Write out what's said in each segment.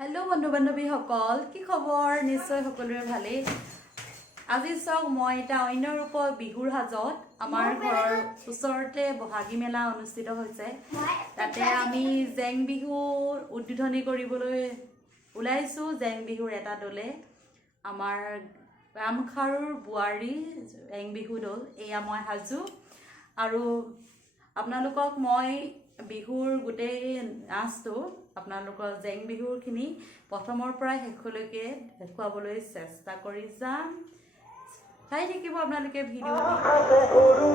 Hello बंधु बान्धवीসকল কি খবৰ নিশ্চয় সকলোৰে ভালেই আজি চাওক মই এটা অন্য ৰূপৰ বিহুৰ হাজত আমাৰ ঘৰৰ ওচৰতে বহাগী মেলা অনুষ্ঠিত হৈছে তাতে আমি জেং বিহুৰ উদ্বোধনী কৰিবলৈ ওলাইছো জেং বিহুৰ এটা দলে আমাৰ ৰামখাৰুৰ বুৱাৰী জেং বিহু দল এয়া মই হাজু আৰু আপোনালোকক মই বিহুৰ গোটেই নাচটো আপোনালোকৰ জেং বিহুৰখিনি প্ৰথমৰ পৰা শেষলৈকে দেখুৱাবলৈ চেষ্টা কৰি যাম চাই থাকিব আপোনালোকে ভিডিঅ'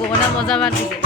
গগনা বজাবার দিকে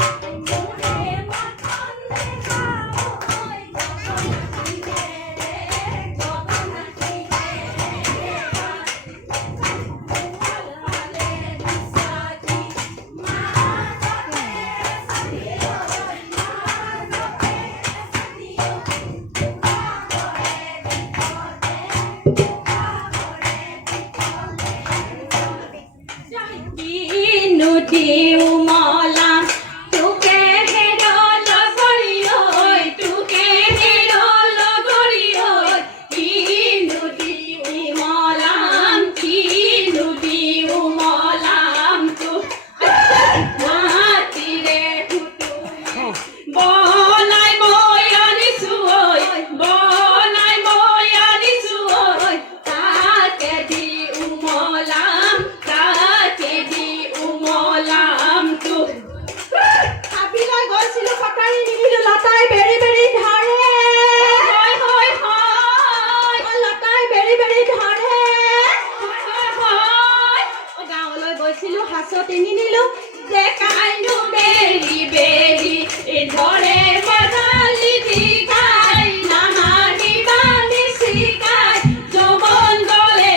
পিনি নিলো দেখাইলো বেরি বেরি ধরে বাজালি দিখাই নাহানি বানি শিখাই যৌবন দলে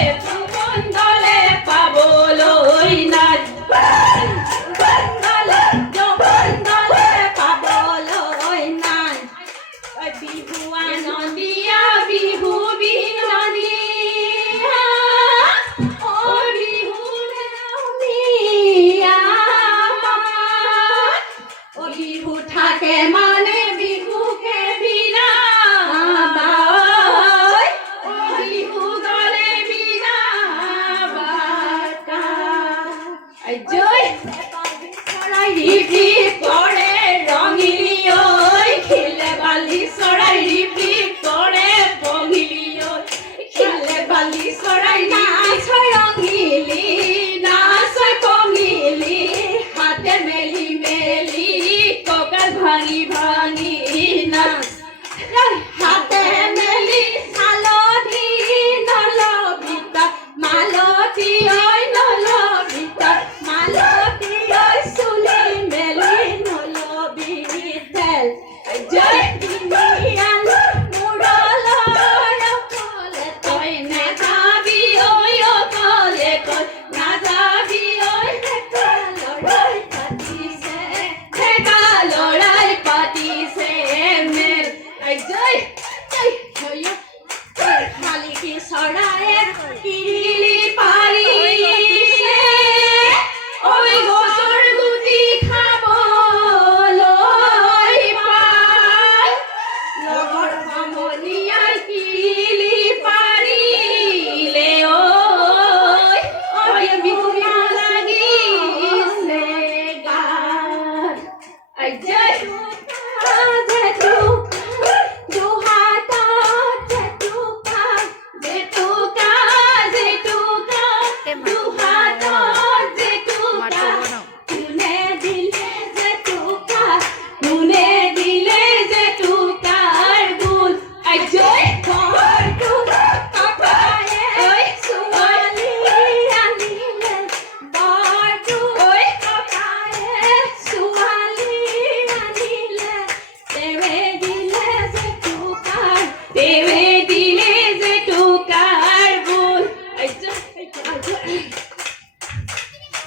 পাবলই নাই যৌবন দলে পাবলই নাই বিহু আনন্দিয়া বিহু বিননিয়া ও বিহু নেওনিয়া ও বিহু থাকে মানে বিহুকে বিনা বাই ও বিহু গলে বিনা বাটা আই জয় চৰাই ৰিপি পৰে ৰঙিলি ঐ খিলে বালি চৰাই ৰিপি পৰে বঙিলি ঐ খিলে বালি চৰাই নাচ ৰঙিলি নাচ বঙিলি হাতে মেলি মেলি কঁকাল ভাঙি ভাঙি নাচ হাতে মেলি হালধি নলবিতা মালতী ঐ নলবিতা মালতী ঐ চুলি মেলি নলবিতেল জয় বিনিয়াল মুৰলৰ অকলে তই নাযাবি ঐ অকলে তই নাযাবি ঐ ডেকা লৰাই পাতিছে ডেকা লৰাই পাতিছে মেল জয় জয় জয় শালিকি চৰায়ে কিৰিলি পাৰিছে ঐ গছৰ গুটি খাবলৈ পাই লগৰ সমনীয়াই কিৰিলি পাৰিলে ঐ বিহু লাগিছে গাত জয়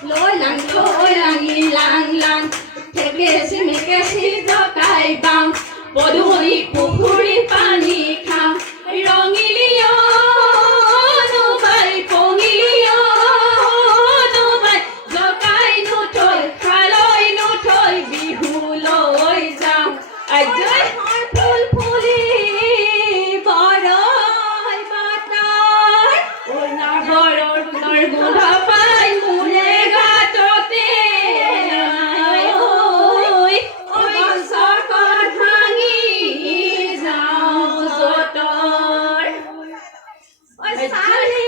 lối làng lang lang থেকে সিমেকে সিজকাই বাং পদুৰি পুখুৰী পানী খাম ৰঙিলিও নবাই পঙিলিও নবাই জকাই নুঠৈ খালৈ নুঠৈ বিহুলৈ যাওঁ আজৈ ফুল ফুলি বৰৈ বাটাৰ ওনাৰ বৰৰ ফুলৰ গোন্ধ পাই মোৰে গাততে Sally!